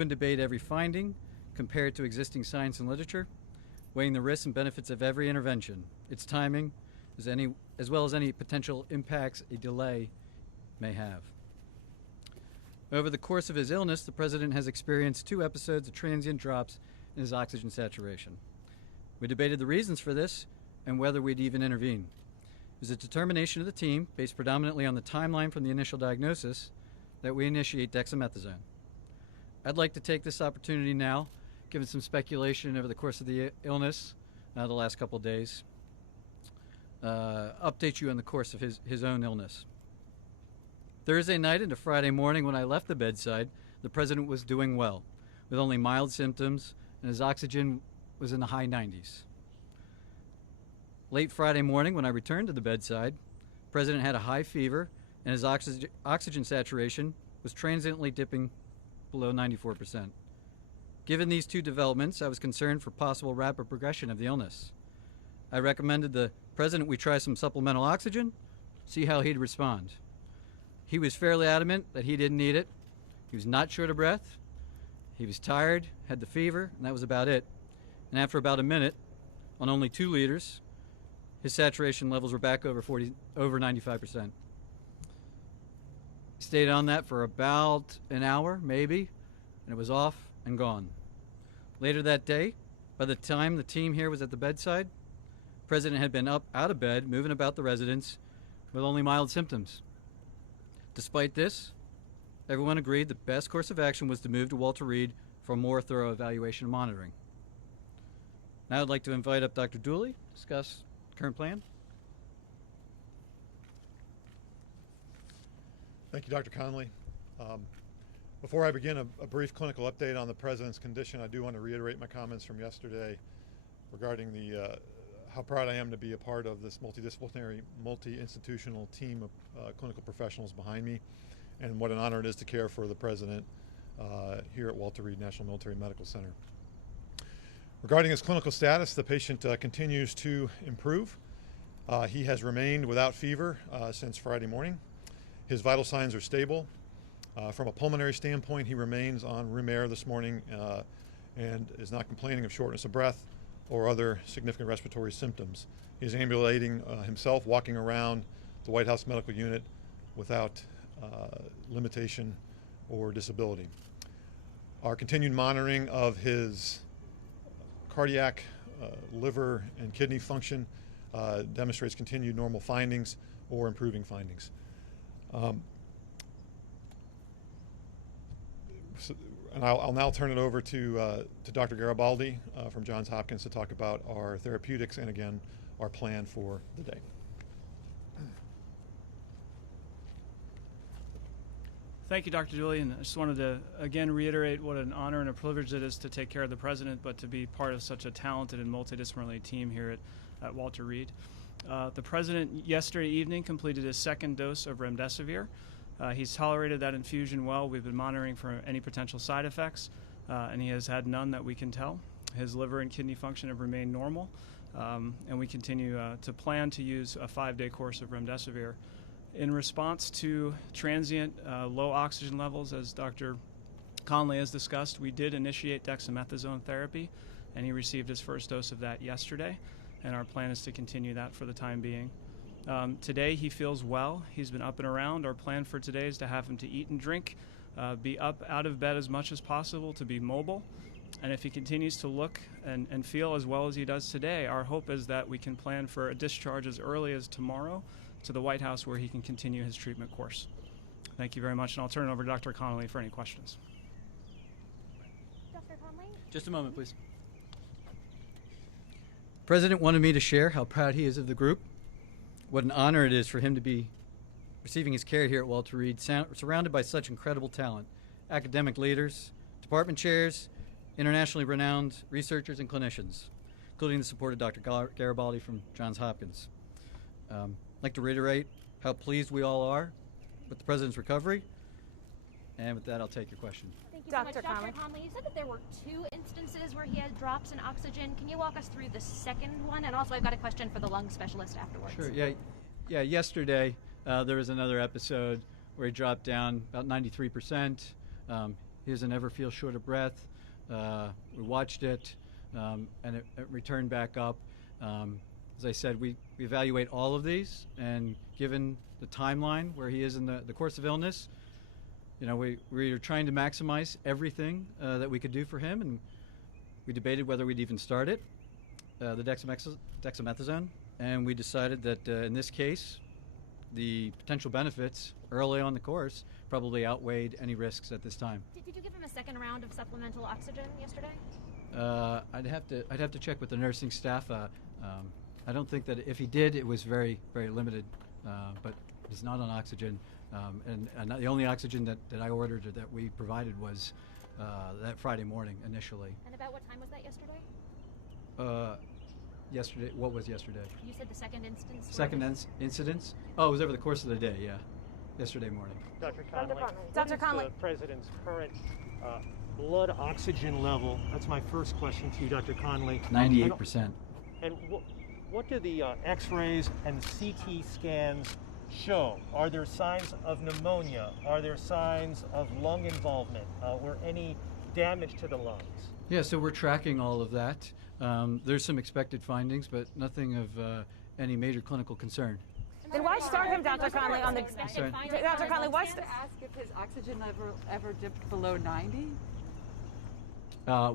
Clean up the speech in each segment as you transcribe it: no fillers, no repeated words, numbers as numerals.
and debate every finding, compare it to existing science and literature, weighing the risks and benefits of every intervention, its timing, as well as any potential impacts a delay may have. Over the course of his illness, the President has experienced 2 episodes of transient drops in his oxygen saturation. We debated the reasons for this and whether we'd even intervene. It was a determination of the team, based predominantly on the timeline from the initial diagnosis, that we initiate dexamethasone. I'd like to take this opportunity now, given some speculation over the course of the illness the last couple of days, update you on the course of his own illness. Thursday night into Friday morning when I left the bedside, the President was doing well, with only mild symptoms, and his oxygen was in the high 90s. Late Friday morning when I returned to the bedside, the President had a high fever, and his oxygen saturation was transiently dipping below 94%. Given these 2 developments, I was concerned for possible rapid progression of the illness. I recommended the President we try some supplemental oxygen, see how he'd respond. He was fairly adamant that he didn't need it. He was not short of breath. He was tired, had the fever, and that was about it. And after about a minute, on only 2 liters, his saturation levels were back over 95%. Stayed on that for about an hour, maybe, and it was off and gone. Later that day, by the time the team here was at the bedside, the President had been up out of bed, moving about the residence with only mild symptoms. Despite this, everyone agreed the best course of action was to move to Walter Reed for a more thorough evaluation and monitoring. Now I'd like to invite up Dr. Dooley to discuss the current plan. Thank you, Dr. Conley. Before I begin a brief clinical update on the President's condition, I do want to reiterate my comments from yesterday regarding how proud I am to be a part of this multidisciplinary, multi-institutional team of clinical professionals behind me, and what an honor it is to care for the President here at Walter Reed National Military Medical Center. Regarding his clinical status, the patient continues to improve. He has remained without fever since Friday morning. His vital signs are stable. From a pulmonary standpoint, he remains on room air this morning and is not complaining of shortness of breath or other significant respiratory symptoms. He's ambulating himself, walking around the White House Medical Unit without limitation or disability. Our continued monitoring of his cardiac, liver, and kidney function demonstrates continued normal findings or improving findings. And I'll now turn it over to Dr. Garibaldi from Johns Hopkins to talk about our therapeutics and, again, our plan for the day. Thank you, Dr. Dooley, and I just wanted to again reiterate what an honor and a privilege it is to take care of the President, but to be part of such a talented and multidisciplinary team here at Walter Reed. The President yesterday evening completed his 2nd dose of remdesivir. He's tolerated that infusion well. We've been monitoring for any potential side effects, and he has had none that we can tell. His liver and kidney function have remained normal, and we continue to plan to use a 5-day course of remdesivir. In response to transient low oxygen levels, as Dr. Conley has discussed, we did initiate dexamethasone therapy, and he received his 1st dose of that yesterday, and our plan is to continue that for the time being. Today he feels well. He's been up and around. Our plan for today is to have him to eat and drink, be up out of bed as much as possible, to be mobile. And if he continues to look and feel as well as he does today, our hope is that we can plan for a discharge as early as tomorrow to the White House where he can continue his treatment course. Thank you very much, and I'll turn it over to Dr. Conley for any questions. Dr. Conley? Just a moment, please. The President wanted me to share how proud he is of the group, what an honor it is for him to be receiving his care here at Walter Reed, surrounded by such incredible talent, academic leaders, department chairs, internationally renowned researchers and clinicians, including the support of Dr. Garibaldi from Johns Hopkins. I'd like to reiterate how pleased we all are with the President's recovery. And with that, I'll take your question. Thank you so much. Dr. Conley, you said that there were 2 instances where he had drops in oxygen. Can you walk us through the 2nd one? And also, I've got a question for the lung specialist afterwards. Sure, yeah. Yesterday, there was another episode where he dropped down about 93%. He doesn't ever feel short of breath. We watched it, and it returned back up. As I said, we evaluate all of these, and given the timeline where he is in the course of illness, we are trying to maximize everything that we could do for him, and we debated whether we'd even start it, the dexamethasone, and we decided that in this case, the potential benefits early on the course probably outweighed any risks at this time. Did you give him a second round of supplemental oxygen yesterday? I'd have to check with the nursing staff. I don't think that if he did, it was very, very limited, but he's not on oxygen. And the only oxygen that I ordered or that we provided was that Friday morning initially. And about what time was that yesterday? Yesterday, what was yesterday? You said the second instance. Incidents? Oh, it was over the course of the day, yeah. Yesterday morning. Dr. Conley. Dr. Conley. What is the president's current blood oxygen level? That's my first question to you, Dr. Conley. 98%. And what do the X-rays and CT scans show? Are there signs of pneumonia? Are there signs of lung involvement or any damage to the lungs? Yeah, so we're tracking all of that. There's some expected findings, but nothing of any major clinical concern. Then why start him, Dr. Conley, on the... Sorry. Dr. Conley, why... Ask if his oxygen level ever dipped below 90?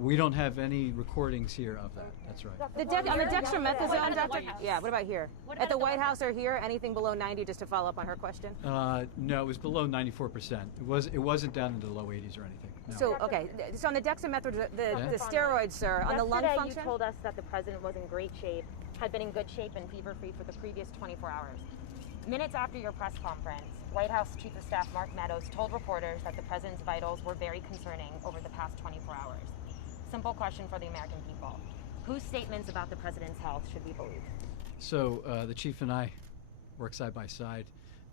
We don't have any recordings here of that. That's right. On the dexamethasone, What about the Dr. White House? Yeah, what about here? What At about the the White White House or here, anything below 90, just to follow up on her question? No, it was below 94%. It wasn't down into the low 80s or anything. No. So, okay, so on the dexamethasone, the steroids, sir, on the lung Yesterday, function? you told us that the president was in great shape, had been in good shape and fever-free for the previous 24 hours. Minutes after your press conference, White House Chief of Staff Mark Meadows told reporters that the president's vitals were very concerning over the past 24 hours. Simple question for the American people. Whose statements about the president's health should we believe? So the chief and I work side by side,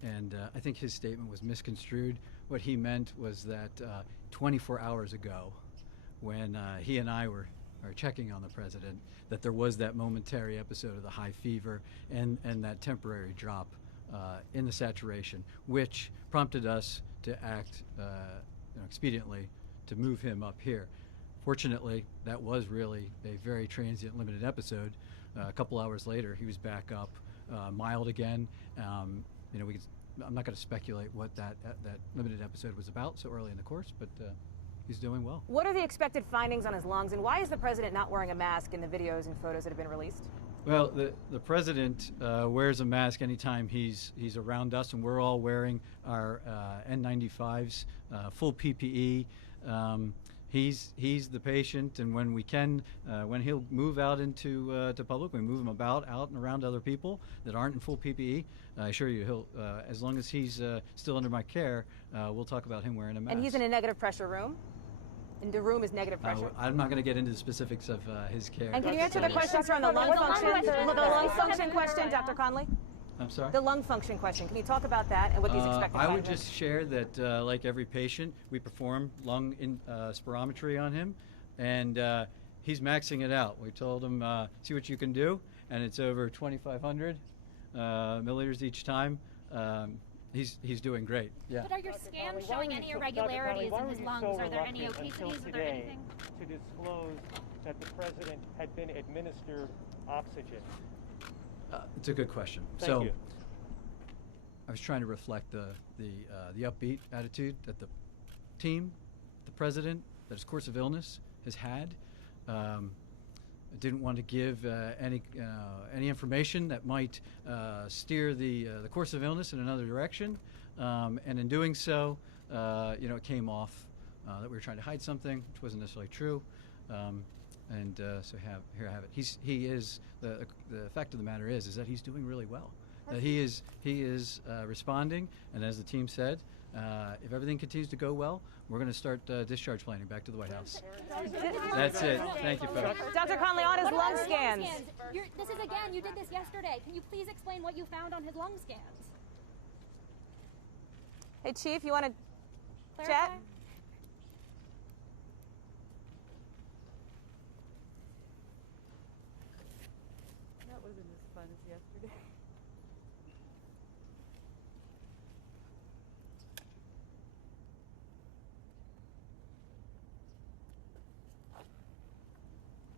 and I think his statement was misconstrued. What he meant was that 24 hours ago, when he and I were checking on the president, that there was that momentary episode of the high fever and that temporary drop in the saturation, which prompted us to act expediently to move him up here. Fortunately, that was really a very transient, limited episode. A couple hours later, he was back up, mild again. I'm not going to speculate what that limited episode was about so early in the course, but he's doing well. What are the expected findings on his lungs, and why is the president not wearing a mask in the videos and photos that have been released? Well, the president wears a mask anytime he's around us, and we're all wearing our N95s, full PPE. He's the patient, and when we can, when he'll move out into to public, we move him out and around other people that aren't in full PPE. I assure you, he'll as long as he's still under my care, we'll talk about him wearing a mask. And he's in a negative pressure room? And the room is negative pressure? I'm not going to get into the specifics of his care. And can you answer the question, sir, on the lung function? The lung function question, Dr. Conley? I'm sorry? The lung function question. Can you talk about that and what these expected I would findings? just share that, like every patient, we perform lung spirometry on him, and he's maxing it out. We told him, see what you can do, and it's over 2,500 milliliters each time. He's doing great. Yeah. But are your scans showing any irregularities in his lungs? Are there any obesities? Are there anything? To disclose that the president had been administered oxygen. It's a good question. Thank you. I was trying to reflect the upbeat attitude that the team, the president, that his course of illness has had. I didn't want to give any information that might steer the course of illness in another direction, and in doing so, it came off that we were trying to hide something, which wasn't necessarily true. So here I have it. He is the fact of the matter is that he's doing really well. He is responding, and as the team said, if everything continues to go well, we're going to start discharge planning back to the White House. That's it. Thank you, folks. Dr. Conley, on his What lung about scans. This is again, you did this yesterday. Can you please explain what you found on his lung scans? Hey, Chief, you want to Clarify? chat? That wasn't as fun as yesterday.